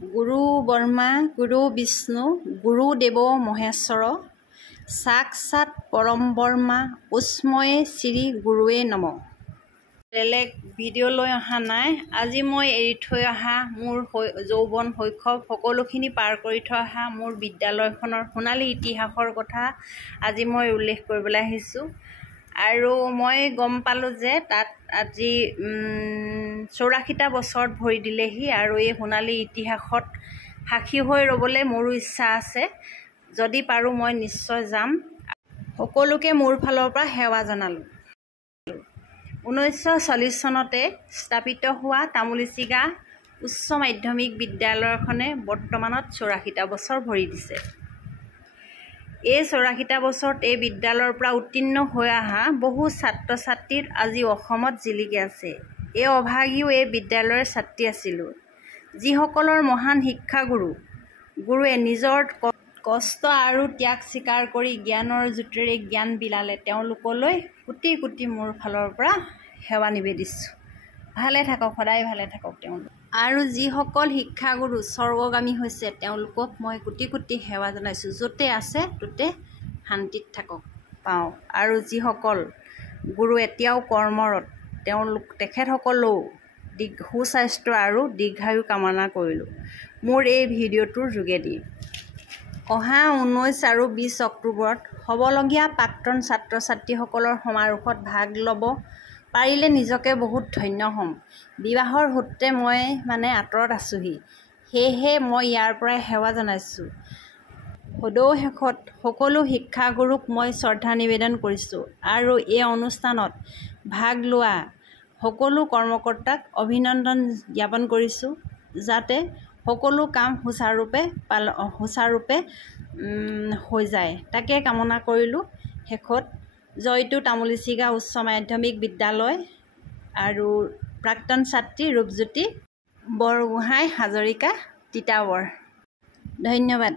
গুৰু ব্ৰহ্মা গুৰু বিষ্ণু গুৰুদেৱ মহেশ্বৰ সাক্ষাৎ পৰম ব্ৰহ্মা উস্ময়ে শ্ৰী গুৰুৱে নমঃ। বেলেগ ভিডিঅ' লৈ অহা নাই। আজি মই এৰি থৈ অহা মোৰ যৌৱন শৈশৱ সকলোখিনি পাৰ কৰি থৈ অহা মোৰ বিদ্যালয়খনৰ সোণালী ইতিহাসৰ কথা আজি মই উল্লেখ কৰিবলৈ আহিছোঁ। আৰু মই গম পালোঁ যে তাত আজি 84টা বছৰত ভৰি দিলেহি আৰু এই সোণালী ইতিহাসত সাক্ষী হৈ ৰ'বলৈ মোৰো ইচ্ছা আছে। যদি পাৰোঁ মই নিশ্চয় যাম। সকলোকে মোৰ ফালৰ পৰা সেৱা জনালোঁ। 1940 চনতে স্থাপিত হোৱা তামুলীচিগা উচ্চ মাধ্যমিক বিদ্যালয়খনে বৰ্তমানত 84টা বছৰ ভৰি দিছে। এই 84টা বছৰত এই বিদ্যালয়ৰ পৰা উত্তীৰ্ণ হৈ অহা বহু ছাত্ৰ ছাত্ৰীৰ আজি অসমত জিলিকি আছে। এই অভাগীও এই বিদ্যালয়ৰ ছাত্ৰী আছিলোঁ, যিসকলৰ মহান শিক্ষাগুৰুৱে নিজৰ কষ্ট আৰু ত্যাগ স্বীকাৰ কৰি জ্ঞানৰ জ্যোতিৰে জ্ঞান বিলালে। তেওঁলোকলৈ কোটি কোটি মোৰ ফালৰ পৰা সেৱা নিবেদিছোঁ। ভালে থাকক, সদায় ভালে থাকক তেওঁলোক। আৰু যিসকল শিক্ষাগুৰু স্বৰ্গগামী হৈছে তেওঁলোকক মই কোটি কোটি সেৱা জনাইছোঁ। য'তে আছে ত'তে শান্তিত থাকক পাওঁ। আৰু যিসকল গুৰু এতিয়াও কৰ্মৰত তেখেতসকলেও সুস্বাস্থ্য আৰু দীৰ্ঘায়ু কামনা কৰিলোঁ মোৰ এই ভিডিঅ'টোৰ যোগেদি। অহা 19 আৰু 20 অক্টোবৰত হ'বলগীয়া প্ৰাক্তন ছাত্ৰ ছাত্ৰীসকলৰ সমাৰোহত ভাগ ল'ব পাৰিলে নিজকে বহুত ধন্য হ'ম। বিবাহৰ সূত্ৰে মই আঁতৰত আছোঁহি, সেয়েহে মই ইয়াৰ পৰাই সেৱা জনাইছোঁ। সদৌ শেষত সকলো শিক্ষাগুৰুক মই শ্ৰদ্ধা নিবেদন কৰিছোঁ আৰু এই অনুষ্ঠানত ভাগ লোৱা সকলো কৰ্মকৰ্তাক অভিনন্দন জ্ঞাপন কৰিছোঁ, যাতে সকলো কাম সুচাৰুৰূপে হৈ যায় তাকে কামনা কৰিলোঁ। শেষত জয়টো তামুলীচিগা উচ্চ মাধ্যমিক বিদ্যালয় আৰু প্ৰাক্তন ছাত্ৰী ৰূপজ্যোতি বৰগোহাঁই হাজৰিকা তিতাবৰ। ধন্যবাদ।